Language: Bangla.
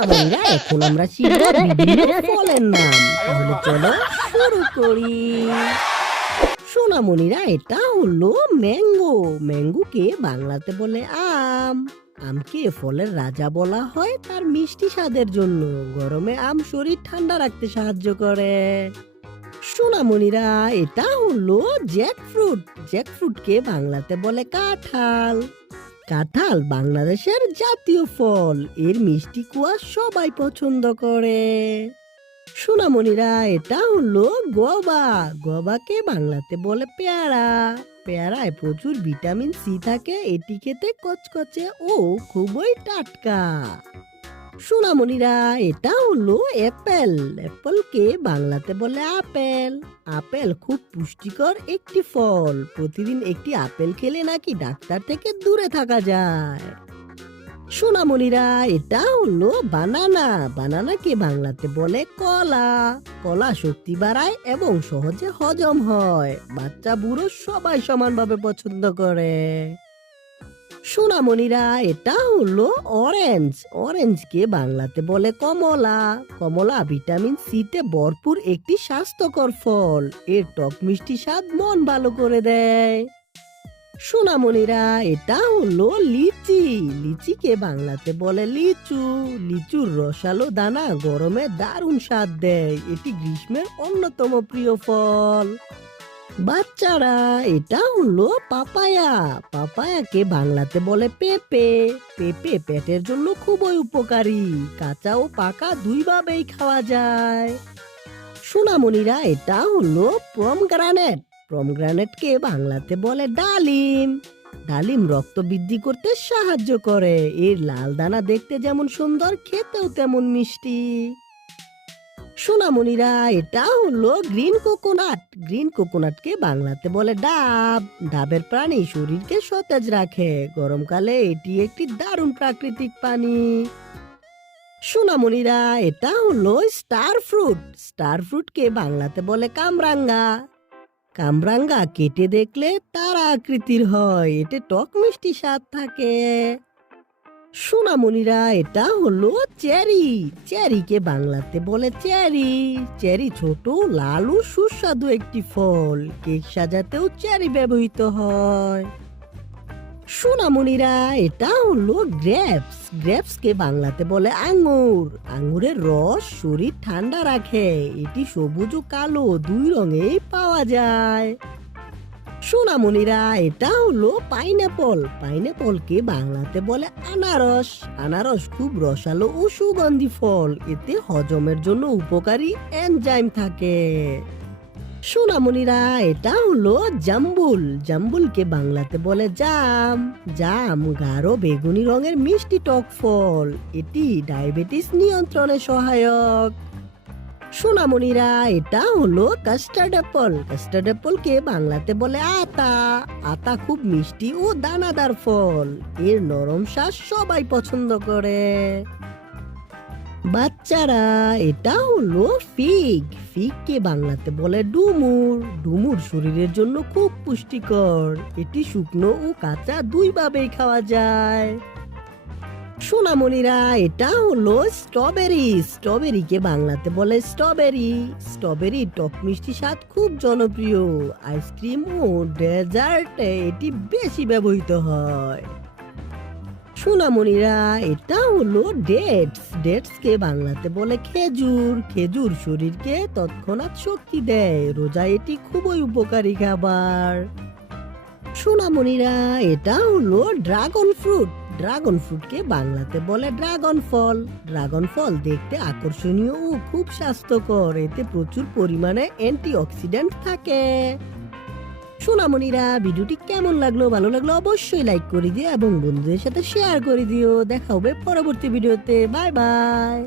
সোনামণিরা, এখন আমরা শিখব বিভিন্ন ফলের নাম। তাহলে চলো শুরু করি। সোনামণিরা, এটা হলো ম্যাঙ্গো। ম্যাঙ্গোকে বাংলাতে বলে আম। আমকে ফলের রাজা বলা হয় তার মিষ্টি স্বাদের জন্য। গরমে আম শরীর ঠান্ডা রাখতে সাহায্য করে। সোনামণিরা, এটা হলো জ্যাকফ্রুট। জ্যাকফ্রুটকে বাংলাতে বলে কাঁঠাল। কাঁঠাল বাংলাদেশের জাতীয় ফল। এর মিষ্টি কুয়া সবাই পছন্দ করে। সোনামণিরা, এটা হলো গোয়াভা। গোয়াভাকে বাংলাতে বলে পেয়ারা। পেয়ারায় প্রচুর ভিটামিন সি থাকে। এটি খেতে কচকচে ও খুবই টাটকা। সোনামণিরা, এটা হলো অ্যাপেল। অ্যাপেলকে বাংলাতে বলে আপেল। আপেল খুব পুষ্টিকর একটি ফল। প্রতিদিন একটি আপেল খেলে নাকি ডাক্তার থেকে দূরে থাকা যায়। সোনামণিরা, এটা হলো বানানা। বানানাকে বাংলাতে বলে কলা। কলা শক্তি বাড়ায় এবং সহজে হজম হয়। বাচ্চা বুড়ো সবাই সমানভাবে পছন্দ করে। সোনামণিরা, এটা হলো অরেঞ্জ। অরেঞ্জকে বাংলাতে বলে কমলা। কমলা ভিটামিন সিতে ভরপুর একটি স্বাস্থ্যকর ফল। এর টক মিষ্টি স্বাদ মন ভালো করে দেয়। সোনামণিরা, এটা হলো লিচি। লিচিকে বাংলাতে বলে লিচু। লিচুর রসালো দানা গরমে দারুণ স্বাদ দেয়। এটি গ্রীষ্মের অন্যতম প্রিয় ফল। বাচ্চারা, এটা হলো পাপায়া। পাপায়াকে বাংলাতে বলে পেঁপে। পেঁপে পেটের জন্য খুবই উপকারী। কাঁচা ও পাকা দুইভাবেই খাওয়া যায়। সোনামণিরা, এটা হলো পমগ্রানেট। পমগ্রানেটকে বাংলাতে বলে ডালিম। ডালিম রক্ত বৃদ্ধি করতে সাহায্য করে। এর লাল দানা দেখতে যেমন সুন্দর, খেতেও তেমন মিষ্টি। সোনামণিরা, এটা হলো গ্রিন কোকোনাট। গ্রিন কোকোনাটকে বাংলাতে বলে ডাব। ডাবের পানি শরীরকে সতেজ রাখে। গরমকালে এটি একটি দারুণ প্রাকৃতিক পানি। সোনামণিরা, এটা হলো স্টার ফ্রুট। স্টার ফ্রুটকে বাংলাতে বলে কামরাঙ্গা। কামরাঙ্গা কেটে দেখলে তারা আকৃতির হয়। এতে টক মিষ্টি স্বাদ থাকে। সোনামণিরা, এটা হলো চেরি। চেরিকে বাংলাতে বলে চেরি। চেরি ছোট, লাল ও সুস্বাদু একটি ফল। কেক সাজাতেও চেরি ব্যবহৃত হয়। সোনামণিরা, এটা হলো গ্রেপস। গ্রেপসকে বাংলাতে বলে আঙ্গুর। আঙ্গুরের রস শরীর ঠান্ডা রাখে। এটি সবুজ ও কালো দুই রঙেই পাওয়া যায়। সোনামণিরা, এটা হলো পাইনাপল। পাইনাপলকে বাংলাতে বলে আনারস। আনারস খুব রসালো ও সুগন্ধি ফল। এতে হজমের জন্য উপকারী এনজাইম থাকে। সোনামণিরা, এটা হলো জাম্বুল। জাম্বুলকে বাংলাতে বলে জাম। জাম গাঢ় বেগুনি রঙের মিষ্টি টক ফল। এটি ডায়াবেটিস নিয়ন্ত্রণে সহায়ক। সোনামণিরা, এটা হলো কাস্টার্ড অ্যাপল। কাস্টার্ড অ্যাপলকে বাংলাতে বলে আতা। আতা খুব মিষ্টি ও দানাদার ফল। এর নরম শ্বাস সবাই পছন্দ করে। বাচ্চারা, এটা হলো ফিগ। ফিগকে বাংলাতে বলে ডুমুর। ডুমুর শরীরের জন্য খুব পুষ্টিকর। এটি শুকনো ও কাঁচা দুইভাবেই খাওয়া যায়। সোনামণিরা, এটা হলো স্ট্রবেরি। স্ট্রবেরিকে বাংলাতে বলে স্ট্রবেরি। স্ট্রবেরি টক মিষ্টি স্বাদ খুব জনপ্রিয়। আইসক্রিম ও ডেজার্টে এটি বেশি ব্যবহৃত হয়। সোনামণিরা, এটা হলো ডেটস। ডেটসকে বাংলাতে বলে খেজুর। খেজুর শরীরকে তৎক্ষণাৎ শক্তি দেয়। রোজা এটি খুবই উপকারী খাবার। সোনামণিরা, এটা হলো ড্রাগন ফ্রুট। ড্রাগন ফ্রুটকে বাংলাতে বলে ড্রাগন ফল। ড্রাগন ফল দেখতে আকর্ষণীয় ও খুব স্বাস্থ্যকর। এতে প্রচুর পরিমাণে অ্যান্টিঅক্সিডেন্ট থাকে। সোনামণিরা, ভিডিওটি কেমন লাগলো? ভালো লাগলো অবশ্যই লাইক করে দিও এবং বন্ধুদের সাথে শেয়ার করে দিও। দেখা হবে পরবর্তী ভিডিওতে। Bye bye.